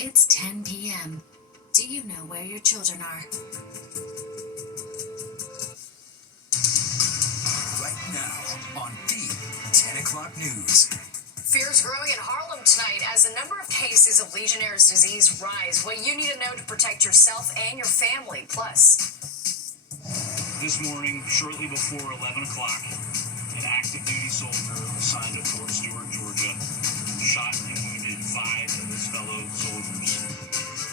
It's 10 p.m. Do you know where your children are? Right now on the 10 o'clock news. Fears growing in Harlem tonight as the number of cases of Legionnaire's disease rise. What you need to know to protect yourself and your family. Plus, this morning, shortly before 11 o'clock, an active duty soldier assigned to Fort Stewart, Georgia, shot and wounded 5 of his fellow soldiers.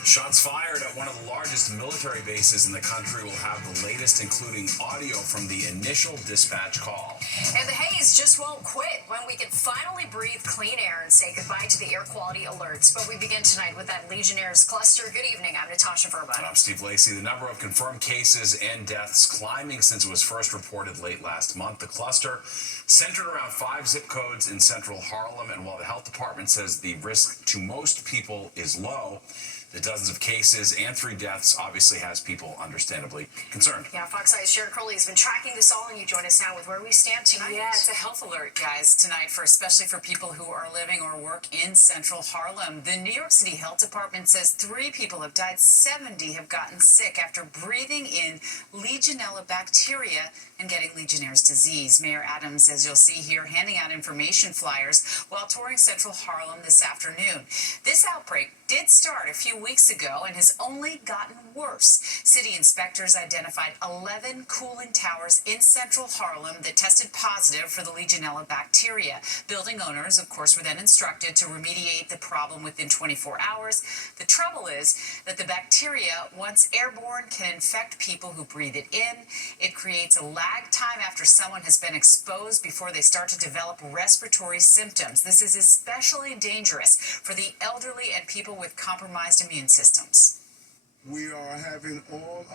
Shots fired at one of the largest military bases in the country will have the latest, including audio from the initial dispatch call. And the haze just won't quit when we can finally breathe clean air and say goodbye to the air quality alerts. But we begin tonight with that Legionnaire's cluster. Good evening. I'm Natasha Verba. And I'm Steve Lacey. The number of confirmed cases and deaths climbing since it was first reported late last month. The cluster centered around 5 zip codes in central Harlem. And while the health department says the risk to most people is low, the dozens of cases and 3 deaths obviously has people understandably concerned. Yeah, Fox 5's Sharon Crowley has been tracking this all, and you join us now with where we stand tonight. Yeah, it's a health alert, guys, tonight, especially for people who are living or work in central Harlem. The New York City Health Department says 3 people have died, 70 have gotten sick after breathing in Legionella bacteria and getting Legionnaire's disease. Mayor Adams, as you'll see here, handing out information flyers while touring central Harlem this afternoon. This outbreak did start a few weeks ago and has only gotten worse. City inspectors identified 11 cooling towers in central Harlem that tested positive for the Legionella bacteria. Building owners, of course, were then instructed to remediate the problem within 24 hours. The trouble is that the bacteria, once airborne, can infect people who breathe it in. It creates a lag time after someone has been exposed before they start to develop respiratory symptoms. This is especially dangerous for the elderly and people with compromised immune systems. We are having all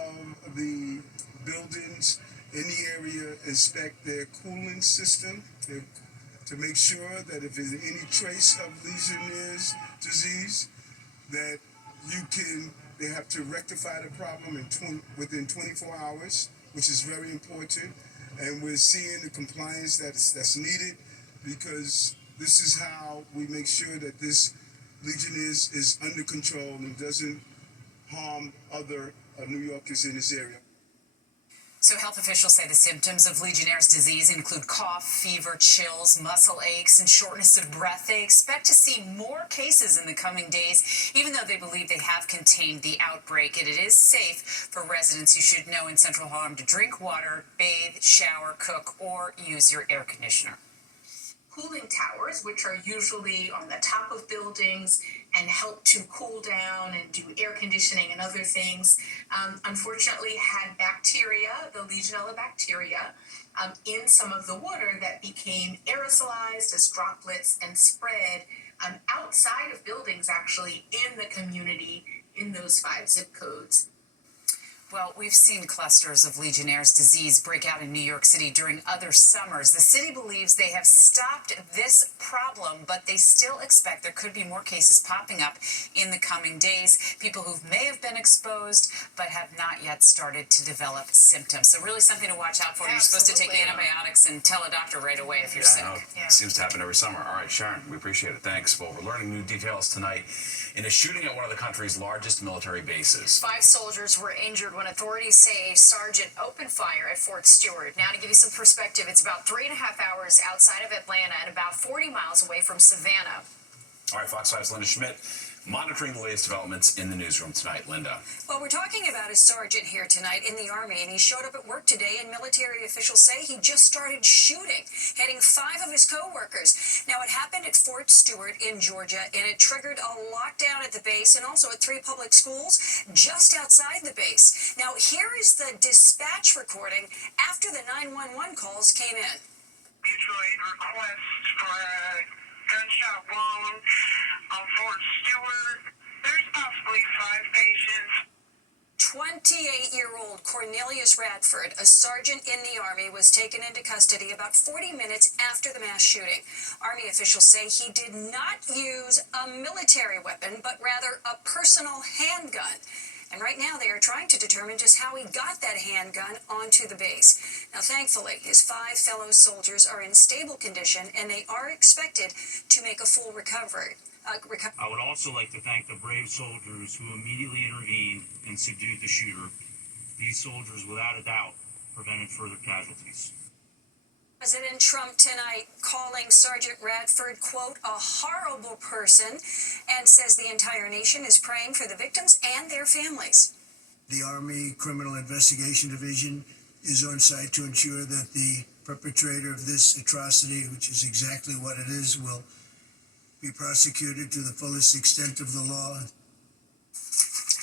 of the buildings in the area inspect their cooling system to make sure that if there's any trace of Legionnaire's disease, that they have to rectify the problem within 24 hours, which is very important. And we're seeing the compliance that's needed, because this is how we make sure that this Legionnaire is under control and doesn't harm other New Yorkers in this area. So health officials say the symptoms of Legionnaire's disease include cough, fever, chills, muscle aches, and shortness of breath. They expect to see more cases in the coming days, even though they believe they have contained the outbreak. And it is safe for residents, you should know, in central Harlem to drink water, bathe, shower, cook, or use your air conditioner. Cooling towers, which are usually on the top of buildings and help to cool down and do air conditioning and other things, unfortunately had bacteria, the Legionella bacteria, in some of the water that became aerosolized as droplets and spread outside of buildings, actually, in the community in those 5 zip codes. Well, we've seen clusters of Legionnaire's disease break out in New York City during other summers. The city believes they have stopped this problem, but they still expect there could be more cases popping up in the coming days. People who may have been exposed but have not yet started to develop symptoms. So really something to watch out for. Yeah, you're supposed to take absolutely. antibiotics and tell a doctor right away if you're sick. Yeah. It seems to happen every summer. All right, Sharon, we appreciate it. Thanks. Well, we're learning new details tonight in a shooting at one of the country's largest military bases. 5 soldiers were injured when authorities say a sergeant opened fire at Fort Stewart. Now, to give you some perspective, it's about 3.5 hours outside of Atlanta and about 40 miles away from Savannah. All right, Fox 5's Linda Schmidt monitoring the latest developments in the newsroom tonight. Linda. Well, we're talking about a sergeant here tonight in the Army, and he showed up at work today, and military officials say he just started shooting, hitting 5 of his co-workers. Now, it happened at Fort Stewart in Georgia, and it triggered a lockdown at the base and also at 3 public schools just outside the base. Now, here is the dispatch recording after the 911 calls came in. Mutual aid request for a gunshot wound on Fort Stewart. There's possibly 5 patients. 28-year-old Cornelius Radford, a sergeant in the Army, was taken into custody about 40 minutes after the mass shooting. Army officials say he did not use a military weapon, but rather a personal handgun. And right now they are trying to determine just how he got that handgun onto the base. Now, thankfully, his 5 fellow soldiers are in stable condition, and they are expected to make a full recovery. I would also like to thank the brave soldiers who immediately intervened and subdued the shooter. These soldiers, without a doubt, prevented further casualties. President Trump tonight calling Sergeant Radford, quote, a horrible person, and says the entire nation is praying for the victims and their families. The Army Criminal Investigation Division is on site to ensure that the perpetrator of this atrocity, which is exactly what it is, will be prosecuted to the fullest extent of the law.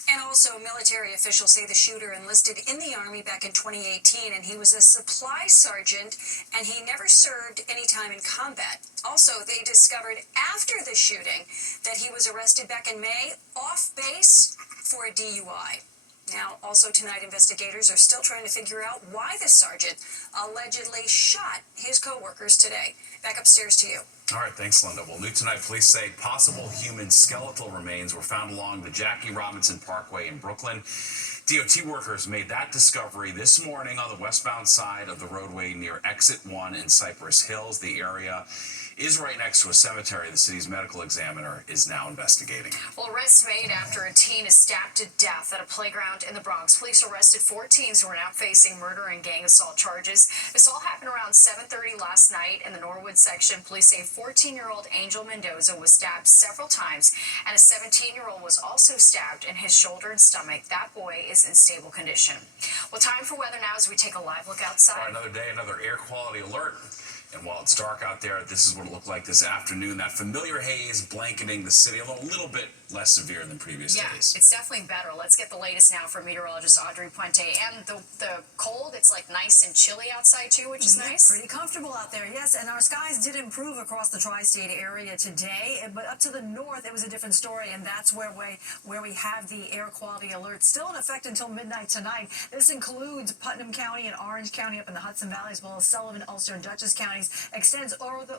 And also, military officials say the shooter enlisted in the Army back in 2018, and he was a supply sergeant, and he never served any time in combat. Also, they discovered after the shooting that he was arrested back in May off base for a DUI. Now, also tonight, investigators are still trying to figure out why the sergeant allegedly shot his co-workers today. Back upstairs to you. All right, thanks, Linda. Well, new tonight, police say possible human skeletal remains were found along the Jackie Robinson Parkway in Brooklyn. DOT workers made that discovery this morning on the westbound side of the roadway near Exit 1 in Cypress Hills. The area is right next to a cemetery. The city's medical examiner is now investigating. Well, arrests made after a teen is stabbed to death at a playground in the Bronx. Police arrested 4 teens who are now facing murder and gang assault charges. This all happened around 7:30 last night in the Norwood section. Police say 14-year-old Angel Mendoza was stabbed several times, and a 17-year-old was also stabbed in his shoulder and stomach. That boy is in stable condition. Well, time for weather now as we take a live look outside. All right, another day, another air quality alert. And while it's dark out there, this is what it looked like this afternoon. That familiar haze blanketing the city, although a little bit less severe than previous days. It's definitely better. Let's get the latest now from meteorologist Audrey Puente. And the cold, it's like nice and chilly outside too, which is nice. Pretty comfortable out there, yes. And our skies did improve across the tri-state area today. But up to the north, it was a different story. And that's where we have the air quality alert still in effect until midnight tonight. This includes Putnam County and Orange County up in the Hudson Valley, as well as Sullivan, Ulster, and Dutchess counties. Extends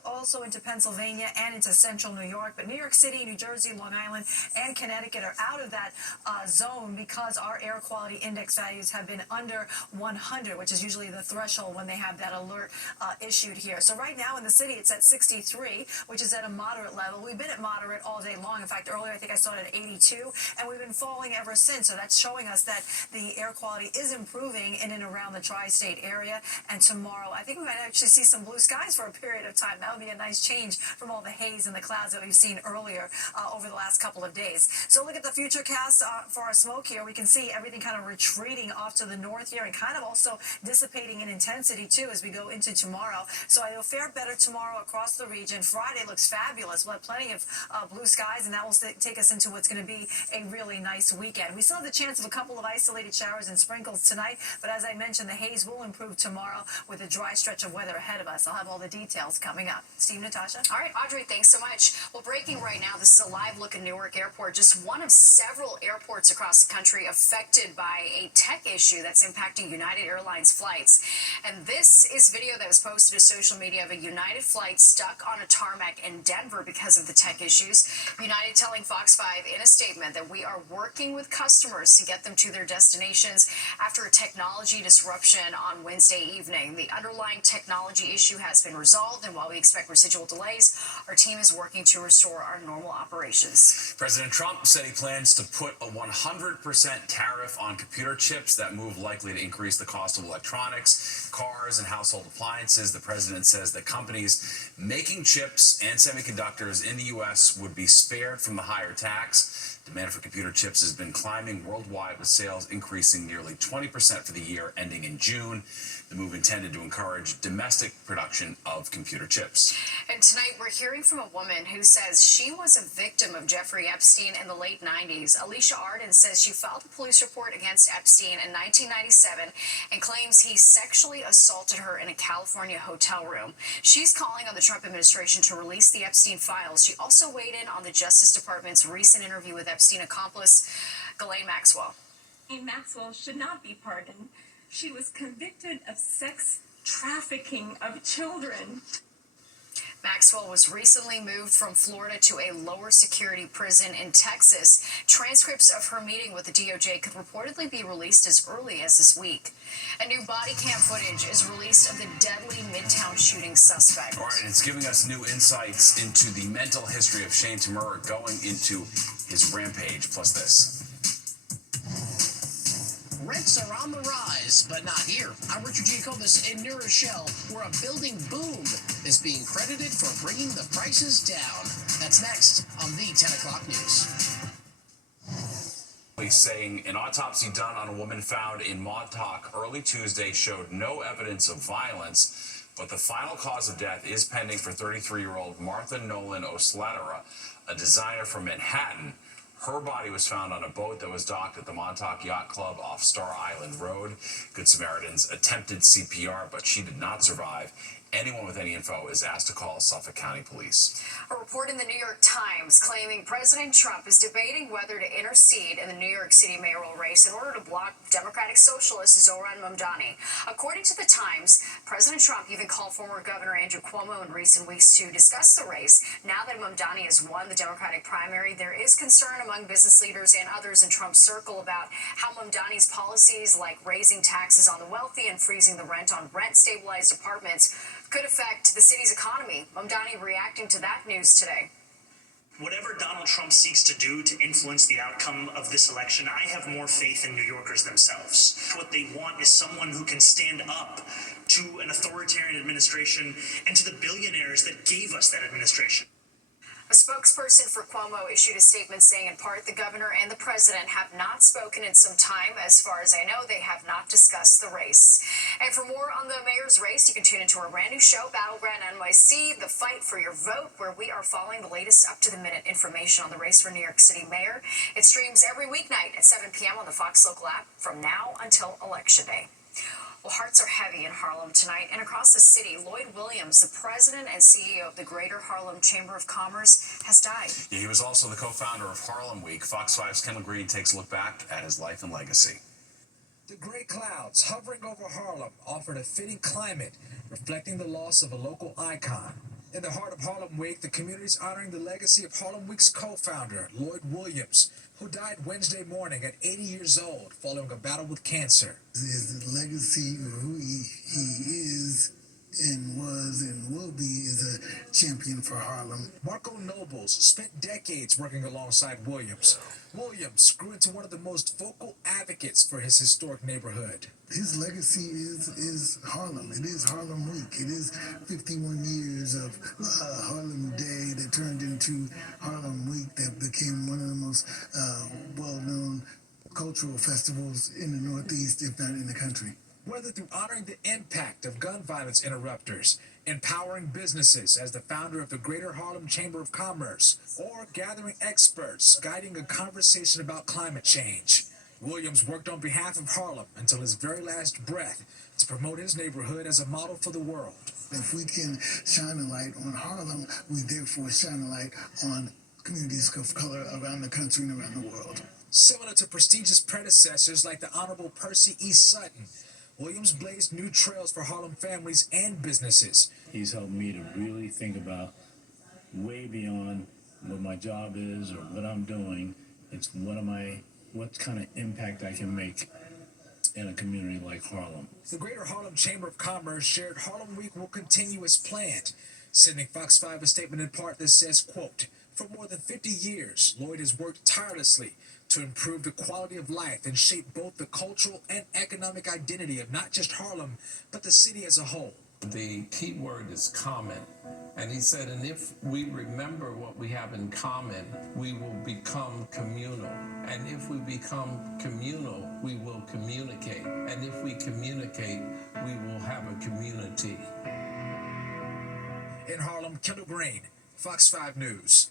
also into Pennsylvania and into central New York. But New York City, New Jersey, Long Island, and Connecticut are out of that zone because our air quality index values have been under 100, which is usually the threshold when they have that alert issued here. So right now in the city, it's at 63, which is at a moderate level. We've been at moderate all day long. In fact, earlier I think I saw it at 82, and we've been falling ever since. So that's showing us that the air quality is improving in and around the tri-state area. And tomorrow, I think we might actually see some blue skies for a period of time. That would be a nice change from all the haze and the clouds that we've seen earlier over the last couple of days. So look at the future cast for our smoke here. We can see everything kind of retreating off to the north here and kind of also dissipating in intensity too as we go into tomorrow. So it'll fare better tomorrow across the region. Friday looks fabulous. We'll have plenty of blue skies, and that will take us into what's going to be a really nice weekend. We still have the chance of a couple of isolated showers and sprinkles tonight, but as I mentioned, the haze will improve tomorrow with a dry stretch of weather ahead of us. I'll have all the details coming up. Steve, Natasha? All right, Audrey, thanks so much. Well, breaking right now, this is a live look at Newark Airport, just one of several airports across the country affected by a tech issue that's impacting United Airlines flights. And this is video that was posted to social media of a United flight stuck on a tarmac in Denver because of the tech issues. United telling Fox 5 in a statement that we are working with customers to get them to their destinations after a technology disruption on Wednesday evening. The underlying technology issue has been resolved, and while we expect residual delays, our team is working to restore our normal operations. President Trump said he plans to put a 100% tariff on computer chips. That move likely to increase the cost of electronics, cars, and household appliances. The president says that companies making chips and semiconductors in the U.S. would be spared from the higher tax. Demand for computer chips has been climbing worldwide, with sales increasing nearly 20% for the year ending in June. The move intended to encourage domestic production of computer chips. And tonight we're hearing from a woman who says she was a victim of Jeffrey Epstein in the late 90s. Alicia Arden says she filed a police report against Epstein in 1997 and claims he sexually assaulted her in a California hotel room. She's calling on the Trump administration to release the Epstein files. She also weighed in on the Justice Department's recent interview with Epstein accomplice Ghislaine Maxwell. Maxwell should not be pardoned. She was convicted of sex trafficking of children. Maxwell was recently moved from Florida to a lower security prison in Texas. Transcripts of her meeting with the DOJ could reportedly be released as early as this week. A new body cam footage is released of the deadly Midtown shooting suspect. All right, it's giving us new insights into the mental history of Shane Tamura going into his rampage. Plus this. Rents are on the rise, but not here. I'm Richard Giacobis in New Rochelle, where a building boom is being credited for bringing the prices down. That's next on the 10 o'clock news. Saying an autopsy done on a woman found in Montauk early Tuesday showed no evidence of violence, but the final cause of death is pending for 33-year-old Martha Nolan O'Slatera, a designer from Manhattan. Her body was found on a boat that was docked at the Montauk Yacht Club off Star Island Road. Good Samaritans attempted CPR, but she did not survive. Anyone with any info is asked to call Suffolk County Police. A report in the New York Times claiming President Trump is debating whether to intercede in the New York City mayoral race in order to block Democratic Socialist Zohran Mamdani. According to the Times, President Trump even called former Governor Andrew Cuomo in recent weeks to discuss the race. Now that Mamdani has won the Democratic primary, there is concern among business leaders and others in Trump's circle about how Mamdani's policies, like raising taxes on the wealthy and freezing the rent on rent-stabilized apartments, could affect the city's economy. Mamdani reacting to that news today. Whatever Donald Trump seeks to do to influence the outcome of this election, I have more faith in New Yorkers themselves. What they want is someone who can stand up to an authoritarian administration and to the billionaires that gave us that administration. A spokesperson for Cuomo issued a statement saying in part the governor and the president have not spoken in some time. As far as I know, they have not discussed the race. And for more on the mayor's race, you can tune into our brand new show, Battleground NYC, The Fight for Your Vote, where we are following the latest up-to-the-minute information on the race for New York City mayor. It streams every weeknight at 7 p.m. on the Fox Local app from now until Election Day. Well, hearts are heavy in Harlem tonight and across the city. Lloyd Williams, the president and CEO of the Greater Harlem Chamber of Commerce, has died. Yeah, he was also the co-founder of Harlem Week. Fox 5's Kendall Green takes a look back at his life and legacy. The gray clouds hovering over Harlem offered a fitting climate, reflecting the loss of a local icon. In the heart of Harlem Week, the community is honoring the legacy of Harlem Week's co-founder, Lloyd Williams, who died Wednesday morning at 80 years old following a battle with cancer. His legacy, who he is and was and will be, is a champion for Harlem. Marco Nobles spent decades working alongside Williams. Williams grew into one of the most vocal advocates for his historic neighborhood. His legacy is Harlem. It is Harlem Week. It is 51 years of Harlem Day that turned into Harlem Week that became one of the most well-known cultural festivals in the Northeast, if not in the country. Whether through honoring the impact of gun violence interrupters, empowering businesses as the founder of the Greater Harlem Chamber of Commerce, or gathering experts guiding a conversation about climate change, Williams worked on behalf of Harlem until his very last breath to promote his neighborhood as a model for the world. If we can shine a light on Harlem, we therefore shine a light on communities of color around the country and around the world. Similar to prestigious predecessors like the Honorable Percy E. Sutton, Williams blazed new trails for Harlem families and businesses. He's helped me to really think about way beyond what my job is or what I'm doing. It's what kind of impact I can make in a community like Harlem. The Greater Harlem Chamber of Commerce shared Harlem Week will continue as planned, sending Fox 5 a statement in part that says, quote, "For more than 50 years, Lloyd has worked tirelessly to improve the quality of life and shape both the cultural and economic identity of not just Harlem, but the city as a whole." The key word is common. And he said, and if we remember what we have in common, we will become communal. And if we become communal, we will communicate. And if we communicate, we will have a community. In Harlem, Kendall Green, Fox 5 News.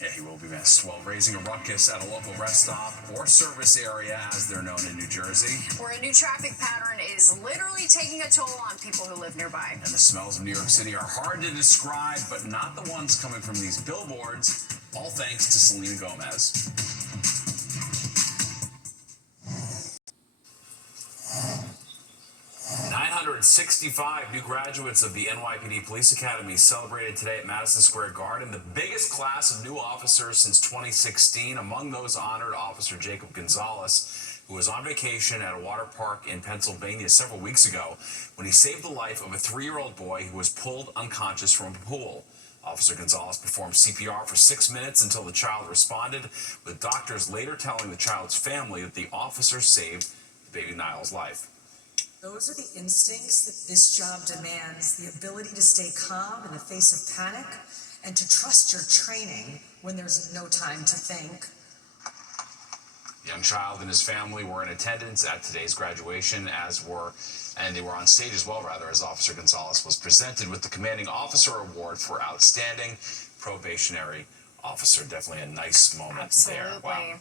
Yeah, he will be missed. Well, raising a ruckus at a local rest stop or service area, as they're known in New Jersey. Where a new traffic pattern is literally taking a toll on people who live nearby. And the smells of New York City are hard to describe, but not the ones coming from these billboards. All thanks to Selena Gomez. 165 new graduates of the NYPD Police Academy celebrated today at Madison Square Garden, the biggest class of new officers since 2016. Among those honored, Officer Jacob Gonzalez, who was on vacation at a water park in Pennsylvania several weeks ago when he saved the life of a 3-year-old boy who was pulled unconscious from a pool. Officer Gonzalez performed CPR for 6 minutes until the child responded, with doctors later telling the child's family that the officer saved baby Niall's life. Those are the instincts that this job demands, the ability to stay calm in the face of panic and to trust your training when there's no time to think. The young child and his family were in attendance at today's graduation, and they were on stage as well, as Officer Gonzalez was presented with the Commanding Officer Award for Outstanding Probationary Officer. Definitely a nice moment there. Wow.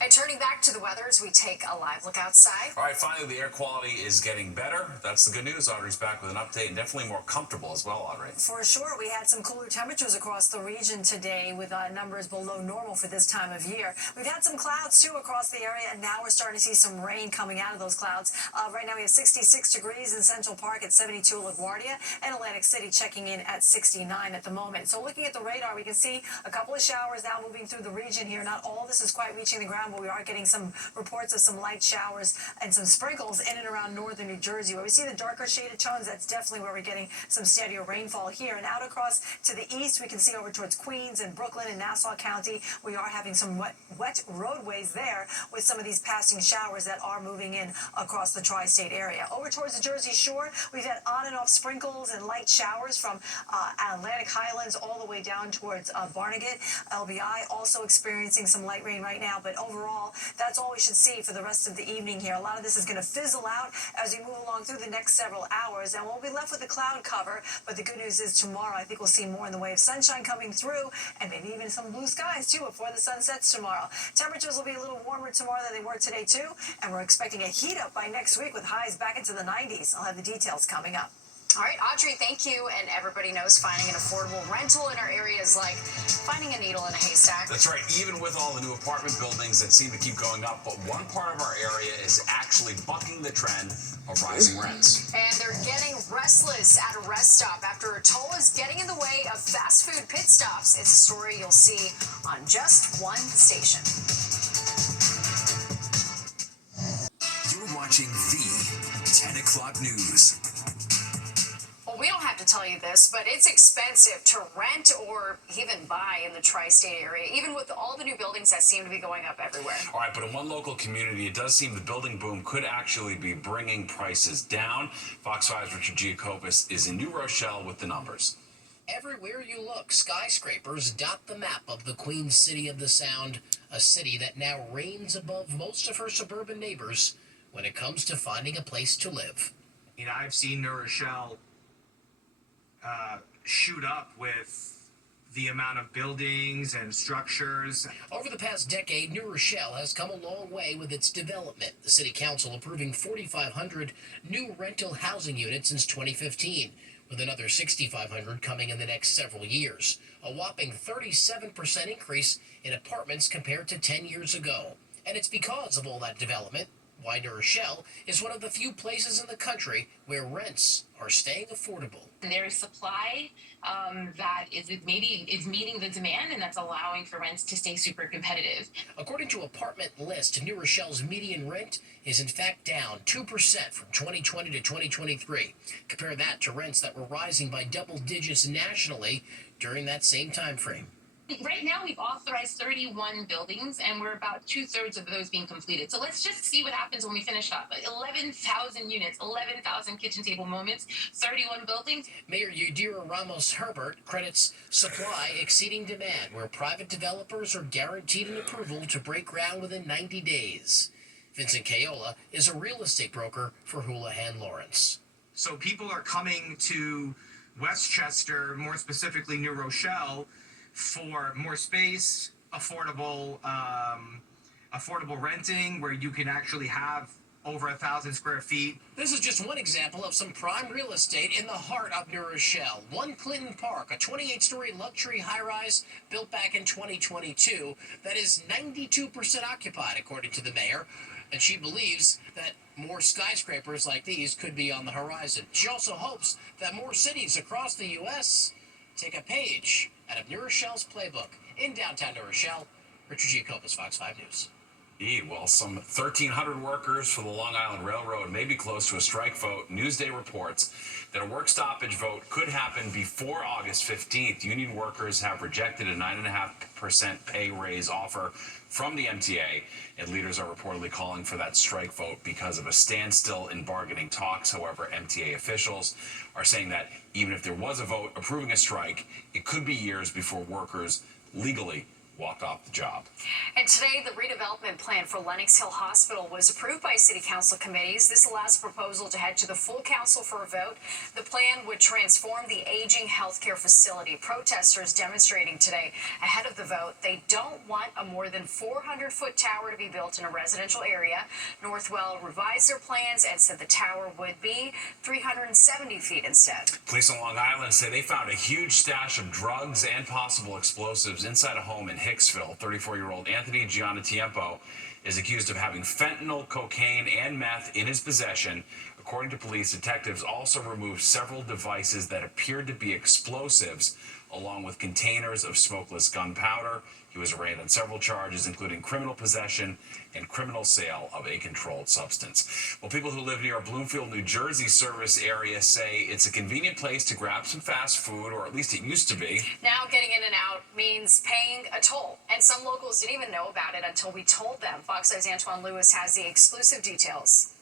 And turning back to the weather as we take a live look outside. All right, finally, the air quality is getting better. That's the good news. Audrey's back with an update, and definitely more comfortable as well, Audrey. For sure. We had some cooler temperatures across the region today with numbers below normal for this time of year. We've had some clouds, too, across the area, and now we're starting to see some rain coming out of those clouds. Right now we have 66 degrees in Central Park at 72 LaGuardia, and Atlantic City checking in at 69 at the moment. So looking at the radar, we can see a couple of showers now moving through the region here. Not all this is quite reaching the ground, but we are getting some reports of some light showers and some sprinkles in and around northern New Jersey. Where we see the darker shaded tones, that's definitely where we're getting some steadier rainfall here. And out across to the east, we can see over towards Queens and Brooklyn and Nassau County, we are having some wet roadways there with some of these passing showers that are moving in across the tri-state area. Over towards the Jersey Shore, we've had on and off sprinkles and light showers from Atlantic Highlands all the way down towards Barnegat. LBI also experiencing some light rain right now, but overall, that's all we should see for the rest of the evening here. A lot of this is going to fizzle out as we move along through the next several hours, and we'll be left with a cloud cover, but the good news is tomorrow I think we'll see more in the way of sunshine coming through, and maybe even some blue skies too before the sun sets tomorrow. Temperatures will be a little warmer tomorrow than they were today too, and we're expecting a heat up by next week with highs back into the 90s. I'll have the details coming up. All right, Audrey, thank you. And everybody knows finding an affordable rental in our area is like finding a needle in a haystack. That's right. Even with all the new apartment buildings that seem to keep going up, but one part of our area is actually bucking the trend of rising rents. And they're getting restless at a rest stop after a toll is getting in the way of fast food pit stops. It's a story you'll see on just one station. You're watching the 10 o'clock news. Well, we don't have to tell you this, but it's expensive to rent or even buy in the tri-state area, even with all the new buildings that seem to be going up everywhere. All right, but in one local community, it does seem the building boom could actually be bringing prices down. Fox 5's Richard Giacobis is in New Rochelle with the numbers. Everywhere you look, skyscrapers dot the map of the Queen City of the Sound, a city that now reigns above most of her suburban neighbors when it comes to finding a place to live. You know, I've seen New Rochelle shoot up with the amount of buildings and structures. Over the past decade, New Rochelle has come a long way with its development. The City Council approving 4,500 new rental housing units since 2015, with another 6,500 coming in the next several years. A whopping 37% increase in apartments compared to 10 years ago. And it's because of all that development why New Rochelle is one of the few places in the country where rents are staying affordable. There is supply that is meeting the demand, and that's allowing for rents to stay super competitive. According to Apartment List, New Rochelle's median rent is in fact down 2% from 2020 to 2023. Compare that to rents that were rising by double digits nationally during that same time frame. Right now, we've authorized 31 buildings, and we're about 2/3 of those being completed. So let's just see what happens when we finish up. 11,000 units, 11,000 kitchen table moments, 31 buildings. Mayor Yadira Ramos-Herbert credits supply exceeding demand, where private developers are guaranteed an approval to break ground within 90 days. Vincent Cayola is a real estate broker for Houlihan Lawrence. So people are coming to Westchester, more specifically New Rochelle, for more space, affordable renting, where you can actually have over 1,000 square feet. This is just one example of some prime real estate in the heart of New Rochelle. One Clinton Park, a 28-story luxury high-rise built back in 2022 that is 92% occupied, according to the mayor. And she believes that more skyscrapers like these could be on the horizon. She also hopes that more cities across the U.S. take a page out of New Rochelle's playbook. In downtown New Rochelle, Richard Giacobbe, Fox 5 News. Well, some 1,300 workers for the Long Island Railroad may be close to a strike vote. Newsday reports that a work stoppage vote could happen before August 15th. Union workers have rejected a 9.5% pay raise offer from the MTA, and leaders are reportedly calling for that strike vote because of a standstill in bargaining talks. However, MTA officials are saying that even if there was a vote approving a strike, it could be years before workers legally walked off the job. And today, the redevelopment plan for Lenox Hill Hospital was approved by city council committees. This allows the proposal to head to the full council for a vote. The plan would transform the aging healthcare facility. Protesters demonstrating today ahead of the vote. They don't want a more than 400-foot tower to be built in a residential area. Northwell revised their plans and said the tower would be 370 feet instead. Police on Long Island say they found a huge stash of drugs and possible explosives inside a home in Hicksville. 34-year-old Anthony Giannatiempo is accused of having fentanyl, cocaine, and meth in his possession. According to police, detectives also removed several devices that appeared to be explosives, along with containers of smokeless gunpowder. He was arraigned on several charges, including criminal possession and criminal sale of a controlled substance. Well, people who live near a Bloomfield, New Jersey service area say it's a convenient place to grab some fast food, or at least it used to be. Now getting in and out means paying a toll, and some locals didn't even know about it until we told them. Fox 5's Antoine Lewis has the exclusive details.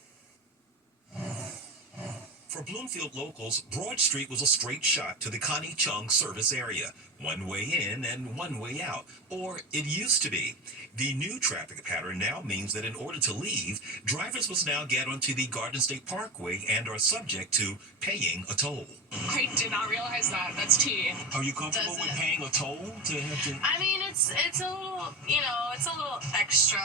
For Bloomfield locals, Broad Street was a straight shot to the Connie Chung service area. One way in and one way out, or it used to be. The new traffic pattern now means that in order to leave, drivers must now get onto the Garden State Parkway and are subject to paying a toll. I did not realize that. That's tea. Are you comfortable with paying a toll to have to? I mean, it's a little, it's a little extra.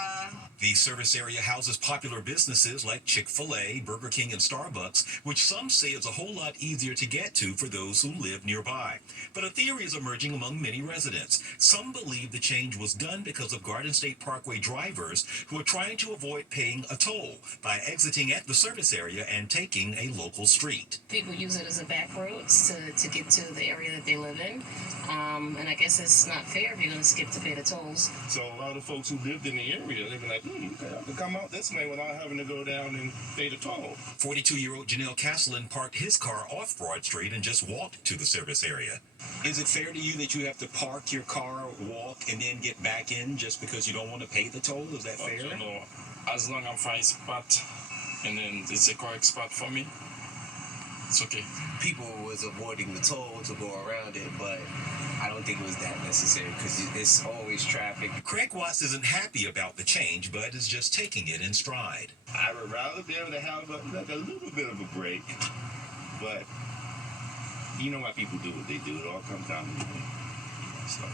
The service area houses popular businesses like Chick-fil-A, Burger King, and Starbucks, which some say is a whole lot easier to get to for those who live nearby. But a theory is emerging among many residents. Some believe the change was done because of Garden State Parkway drivers who are trying to avoid paying a toll by exiting at the service area and taking a local street. People use it as a back roads to get to the area that they live in. And I guess it's not fair if you're going to skip to pay the tolls. So a lot of folks who lived in the area, they've been like, you can come out this way without having to go down and pay the toll. 42-year-old Janelle Castellan parked his car off Broad Street and just walked to the service area. Is it fair to you that you have to park your car, walk, and then get back in just because you don't want to pay the toll? Is that fair? No, as long as I find a spot and then it's a correct spot for me, it's okay. People was avoiding the toll to go around it, but I don't think it was that necessary because it's always traffic. Craig Watts isn't happy about the change, but is just taking it in stride. I would rather be able to have a little bit of a break, but you know why people do what they do. It all comes down to money. So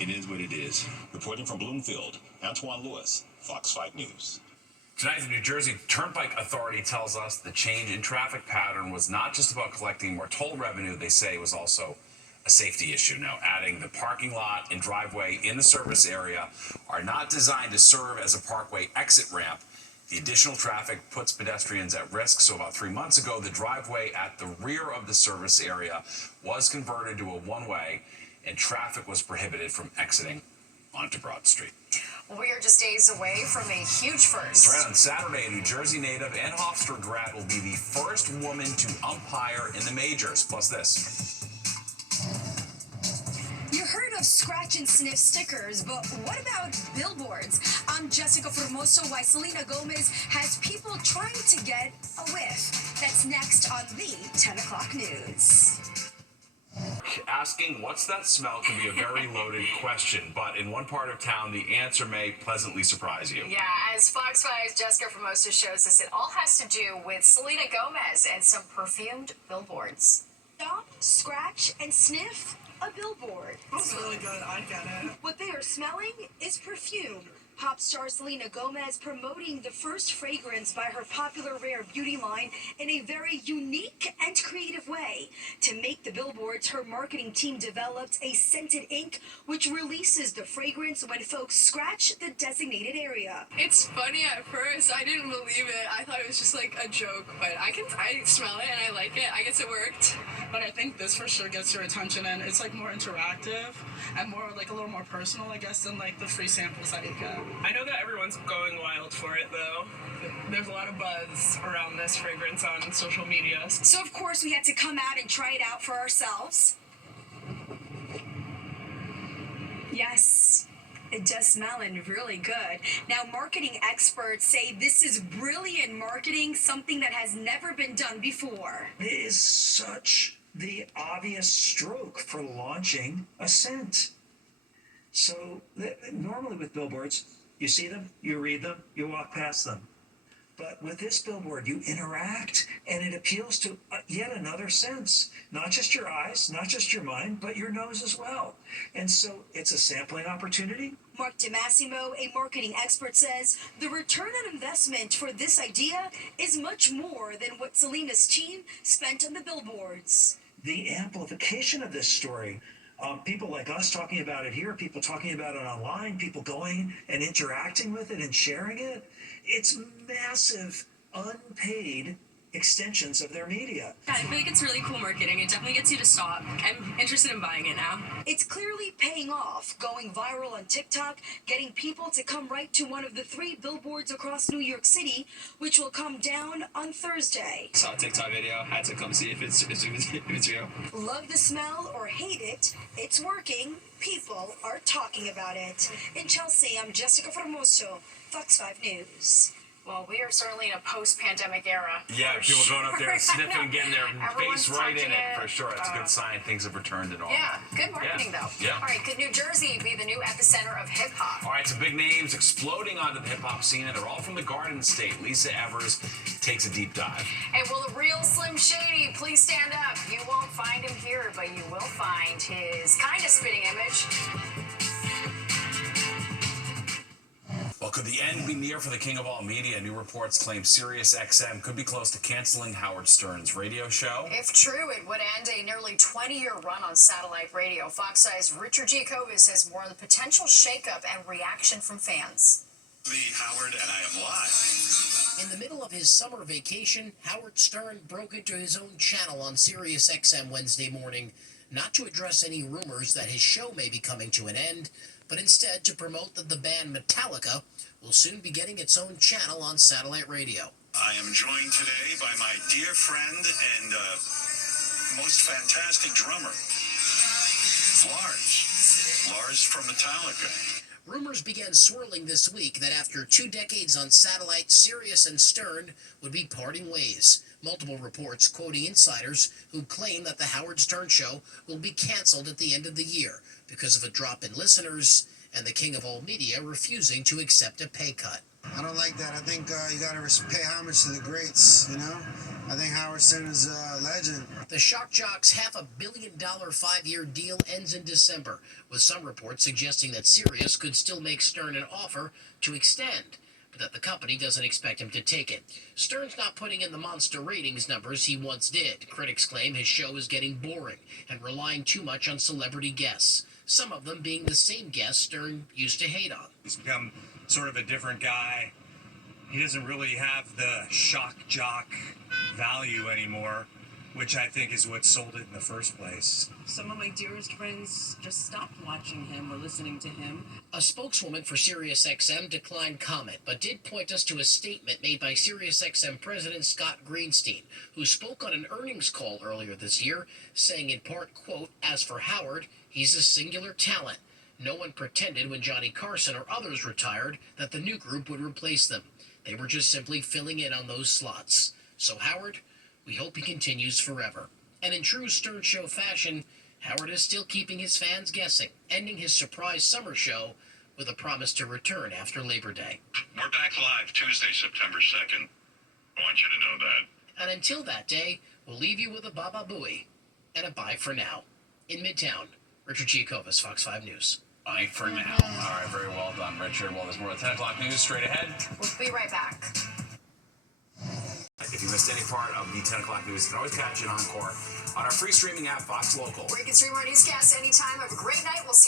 it is what it is. Reporting from Bloomfield, Antoine Lewis, Fox 5 News. Tonight, the New Jersey Turnpike Authority tells us the change in traffic pattern was not just about collecting more toll revenue. They say it was also a safety issue. Now, adding the parking lot and driveway in the service area are not designed to serve as a parkway exit ramp. The additional traffic puts pedestrians at risk. So about 3 months ago, the driveway at the rear of the service area was converted to a one-way, and traffic was prohibited from exiting onto Broad Street. Well, we are just days away from a huge first. That's right. On Saturday, a New Jersey native and Hofstra grad will be the first woman to umpire in the majors. Plus this. You heard of scratch and sniff stickers, but what about billboards? I'm Jessica Formoso, while Selena Gomez has people trying to get a whiff. That's next on the 10 o'clock news. Asking what's that smell can be a very loaded question, but in one part of town, the answer may pleasantly surprise you. Yeah, as Fox 5's Jessica Formoso shows us, it all has to do with Selena Gomez and some perfumed billboards. Stop, scratch, and sniff a billboard. That's really good. I get it. What they are smelling is perfume. Pop star Selena Gomez promoting the first fragrance by her popular Rare Beauty line in a very unique and creative way. To make the billboards, her marketing team developed a scented ink which releases the fragrance when folks scratch the designated area. It's funny at first. I didn't believe it. I thought it was just like a joke, but I smell it and I like it. I guess it worked. But I think this for sure gets your attention, and it's like more interactive and more like a little more personal, I guess, than like the free samples that you get. I know that everyone's going wild for it though. There's a lot of buzz around this fragrance on social media. So of course we had to come out and try it out for ourselves. Yes. It does smell really good. Now, marketing experts say this is brilliant marketing, something that has never been done before. It is such the obvious stroke for launching a scent. So, normally with billboards, you see them, you read them, you walk past them. But with this billboard, you interact, and it appeals to yet another sense. Not just your eyes, not just your mind, but your nose as well. And so it's a sampling opportunity. Mark DeMassimo, a marketing expert, says the return on investment for this idea is much more than what Selena's team spent on the billboards. The amplification of this story, people like us talking about it here, people talking about it online, people going and interacting with it and sharing it, it's massive, unpaid extensions of their media. Yeah, I feel like it's really cool marketing. It definitely gets you to stop. I'm interested in buying it now. It's clearly paying off, going viral on TikTok, getting people to come right to one of the 3 billboards across New York City, which will come down on Thursday. Saw a TikTok video, had to come see if it's real. Love the smell or hate it, it's working. People are talking about it. In Chelsea, I'm Jessica Formoso, Fox 5 News. Well, we are certainly in a post-pandemic era. Yeah, people going up there and sniffing, getting their Everyone's face right in touching it, for sure. It's a good sign things have returned and all. Yeah, good marketing though. Yeah. All right, could New Jersey be the new epicenter of hip-hop? All right, some big names exploding onto the hip-hop scene, and they're all from the Garden State. Lisa Evers takes a deep dive. Hey, will the real Slim Shady please stand up? You won't find him here, but you will find his kind of spitting image. Well, could the end be near for the king of all media? New reports claim SiriusXM could be close to canceling Howard Stern's radio show. If true, it would end a nearly 20-year run on satellite radio. Fox Eye's Richard G. Kovis has more on the potential shakeup and reaction from fans. Me, Howard, and I am live. In the middle of his summer vacation, Howard Stern broke into his own channel on SiriusXM Wednesday morning, not to address any rumors that his show may be coming to an end, but instead to promote that the band Metallica will soon be getting its own channel on satellite radio. I am joined today by my dear friend and most fantastic drummer, Lars. Lars from Metallica. Rumors began swirling this week that after 2 decades on satellite, Sirius and Stern would be parting ways. Multiple reports quoting insiders who claim that the Howard Stern Show will be canceled at the end of the year because of a drop in listeners and the king of all media refusing to accept a pay cut. I don't like that. I think you got to pay homage to the greats, you know? I think Howard Stern is a legend. The Shock Jock's $500 million 5-year deal ends in December, with some reports suggesting that Sirius could still make Stern an offer to extend, but that the company doesn't expect him to take it. Stern's not putting in the monster ratings numbers he once did. Critics claim his show is getting boring and relying too much on celebrity guests, some of them being the same guests Stern used to hate on. He's become sort of a different guy. He doesn't really have the shock jock value anymore, which I think is what sold it in the first place. Some of my dearest friends just stopped watching him or listening to him. A spokeswoman for SiriusXM declined comment, but did point us to a statement made by SiriusXM President Scott Greenstein, who spoke on an earnings call earlier this year, saying in part, quote, "As for Howard, he's a singular talent. No one pretended when Johnny Carson or others retired that the new group would replace them. They were just simply filling in on those slots. So Howard, we hope he continues forever." And in true Stern Show fashion, Howard is still keeping his fans guessing, ending his surprise summer show with a promise to return after Labor Day. We're back live Tuesday, September 2nd. I want you to know that. And until that day, we'll leave you with a Baba Booey and a bye for now. In Midtown, Richard Giacobas, Fox 5 News. Bye for now. All right, very well done, Richard. Well, there's more of the 10 o'clock news straight ahead. We'll be right back. If you missed any part of the 10 o'clock news, you can always catch it on Encore on our free streaming app, Fox Local. Where you can stream our newscasts anytime. Have a great night. We'll see